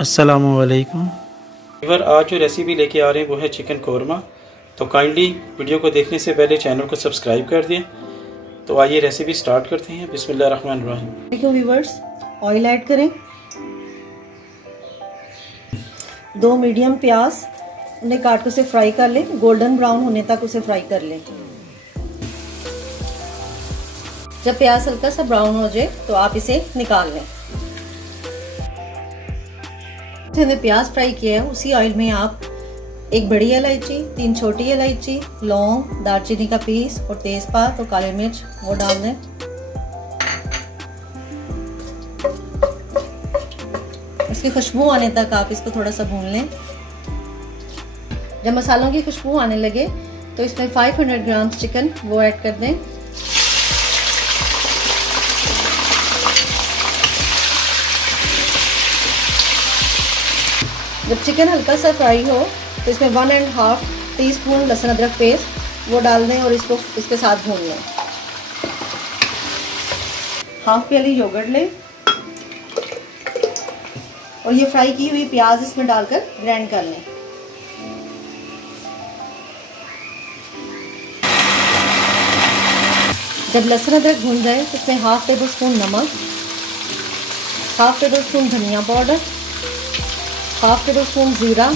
अस्सलामुअलैकुम। आज जो रेसिपी लेके आ रहे हैं वो है चिकन कोरमा। तो काइंडली वीडियो को देखने से पहले चैनल को सब्सक्राइब कर दें। तो आइए रेसिपी स्टार्ट करते हैं। बिस्मिल्लाहिर्रहमानिर्रहीम। देखो व्यूवर्स, ऑयल ऐड करें, 2 मीडियम प्याज उन्हें काट के उसे फ्राई कर लें, गोल्डन ब्राउन होने तक उसे फ्राई कर लें। जब प्याज हल्का सा ब्राउन हो जाए तो आप इसे निकाल लें। हमने प्याज फ्राई किया है, उसी ऑयल में आप 1 बड़ी इलायची, 3 छोटी इलायची, लौंग, दालचीनी का पीस और तेजपात और काली मिर्च वो डाल दें। इसकी खुशबू आने तक आप इसको थोड़ा सा भून लें। जब मसालों की खुशबू आने लगे तो इसमें 500 ग्राम चिकन वो ऐड कर दें। जब चिकन हल्का सा फ्राई हो तो इसमें 1.5 टीस्पून लहसुन अदरक पेस्ट वो डाल दें और इसको इसके साथ भून लें। हाफ प्याली योगर्ट लें और ये फ्राई की हुई प्याज इसमें डालकर ग्राइंड कर लें। जब लहसुन अदरक भून जाए तो इसमें हाफ टेबल स्पून नमक, हाफ टेबल स्पून धनिया पाउडर, हाफ टेबल स्पून जीरा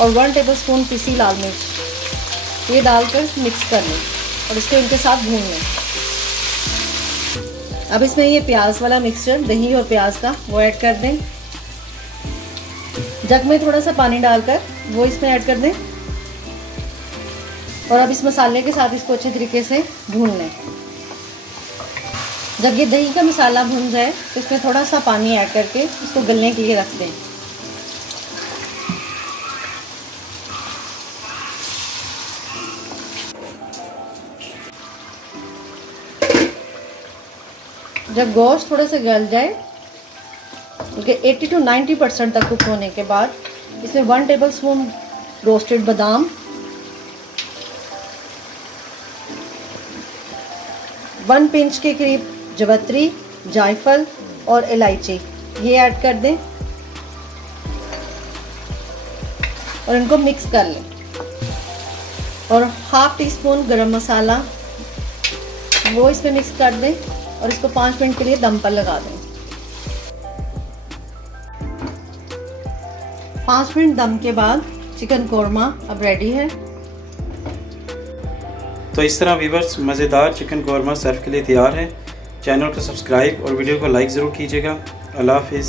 और 1 टेबल स्पून पीसी लाल मिर्च ये डालकर मिक्स कर लें और इसको इनके साथ भून लें। अब इसमें ये प्याज वाला मिक्सचर, दही और प्याज का वो ऐड कर दें। जग में थोड़ा सा पानी डालकर वो इसमें ऐड कर दें और अब इस मसाले के साथ इसको अच्छे तरीके से भून लें। जब ये दही का मसाला भून जाए तो इसमें थोड़ा सा पानी ऐड करके इसको गलने के लिए रख दें। जब गोश्त थोड़ा सा गल जाए, क्योंकि 80 to 90% तक कुक होने के बाद इसमें 1 टेबल स्पून रोस्टेड बादाम, 1 पिंच के करीब जवत्री, जायफल और इलायची ये ऐड कर दें और इनको मिक्स कर लें और हाफ टी स्पून गरम मसाला वो इसमें मिक्स कर दें और इसको 5 मिनट के लिए दम पर लगा दें। 5 मिनट दम के बाद चिकन कोरमा अब रेडी है। तो इस तरह व्यूअर्स मज़ेदार चिकन कोरमा सर्व के लिए तैयार है। चैनल को सब्सक्राइब और वीडियो को लाइक ज़रूर कीजिएगा। अल्लाह हाफिज़।